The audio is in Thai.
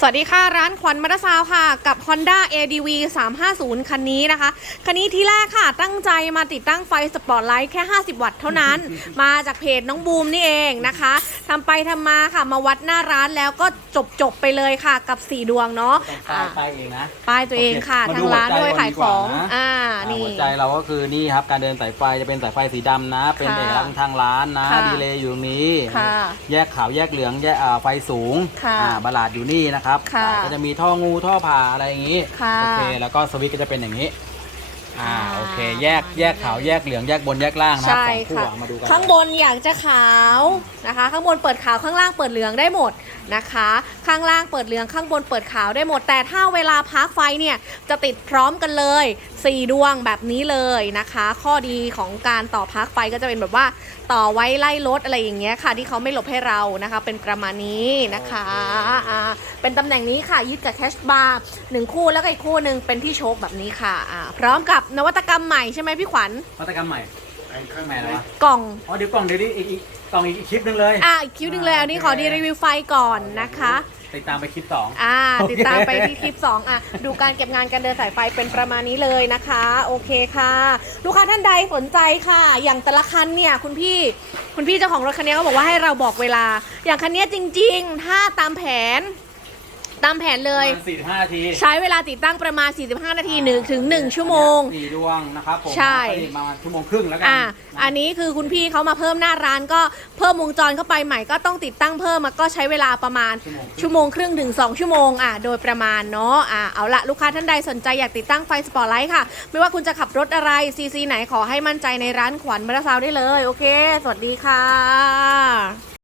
สวัสดีค่ะ ร้านขวัญมัตซาวค่ะ กับ Honda ADV 350 คันนี้นะคะ คันนี้ที่แรกค่ะ ตั้งใจมาติดตั้งไฟสปอตไลท์แค่ 50 วัตต์เท่านั้น มาจากเพจน้องบูมนี่เองนะคะทำไปทำมาค่ะ มาวัดหน้าร้านแล้วก็จบจบๆไปเลยค่ะกับ 4 ดวงเนาะต้องอ่าป้ายป้ายเองนะป้ายตัวเองค่ะ โอเคทางร้านมาดูด้วยหัวใจขายของก่อนดีกว่านะอ่าอ่านี่ หัวใจเราก็คือนี่ครับการเดินสายไฟจะเป็นสายไฟสีดำนะ เป็นค่ะเอกลักษณ์ของทางร้านนะค่ะดีเลย์อยู่ตรงนี้ ค่ะแยกขาวแยกเหลืองแยกอ่าไฟสูงค่ะ อ่าบลาดอยู่นี่นะครับค่ะอ่าก็จะมีท่องูท่อผ่าอะไรอย่างนี้ค่ะ โอเคแล้วก็สวิตช์ก็จะเป็นอย่างนี้อ่าอ่าโอเค แยกแยกขาวแยกเหลืองแยกบนแยกล่างนะครัใช่สองคู่ค่ะ อะมาดูกันข้างบนอยากจะขาวนะคะ ข้างบนเปิดขาวข้างล่างเปิดเหลืองได้หมดนะคะ ข้างล่างเปิดเหลืองข้างบนเปิดขาวได้หมด แต่ถ้าเวลาพักไฟเนี่ยจะติดพร้อมกันเลย 4 ดวงแบบนี้เลยนะคะ ข้อดีของการต่อพักไฟก็จะเป็นแบบว่าต่อไว้ไล่รถอะไรอย่างเงี้ยค่ะ ที่เขาไม่หลบให้เรานะคะ เป็นประมาณนี้นะคะอ่า เป็นตำแหน่งนี้ค่ะ ยึดกับแคชบาร์หนึ่งคู่แล้วก็อีกคู่หนึ่งเป็นที่โชคแบบนี้ค่ะอ่าพร้อมกับนวัตกรรมใหม่ใช่ไหมพี่ขวัญนวัตกรรมใหม่เครื่องใหม่แล้ววะกล่อง อ๋อเดี๋ยวกล่องเดี๋ยวนี้อีกอีกกล่องอีกคลิปหนึงเลย อะอีกคิวหนึ่งเลยอันนี้ขอดีรีวิวไฟก่อนนะคะ ติดตามไปคลิปสอง อ่าโอเคติดตามไปที่คลิป 2 อะ ดูการเก็บงานการเดินสายไฟเป็นประมาณนี้เลยนะคะ โอเคค่ะ ลูกค้าท่านใดสนใจค่ะ อย่างแต่ละคันเนี่ย คุณพี่คุณพี่เจ้าของรถคันนี้ก็บอกว่าให้เราบอกเวลา อย่างคันนี้จริง ๆ ถ้าตามแผน ตามแผนเลยประมาณสี่ถึงห้านาทีใช้เวลาติดตั้งประมาณ 45 นาที1ถึง1ชั่วโมง สี่ดวงนะครับผมใช่ไปประมาณชั่วโมงครึ่งแล้วกัอะนะอันนี้คือคุณพี่เขามาเพิ่มหน้าร้านก็เพิ่มวงจรเข้าไปใหม่ก็ต้องติดตั้งเพิ่มมาก็ใช้เวลาประมาณชั่วโมงครึ่งชั่วโมงครึ่งถึง2ชั่วโมงอะโดยประมาณเนาะอะเอาละลูกค้าท่านใดสนใจอยากติดตั้งไฟสปอร์ตไลท์ค่ะ ไม่ว่าคุณจะขับรถอะไรซีซีไหนขอให้มั่นใจในร้านขวัญมรซาวได้เลย โอเค สวัสดีค่ะ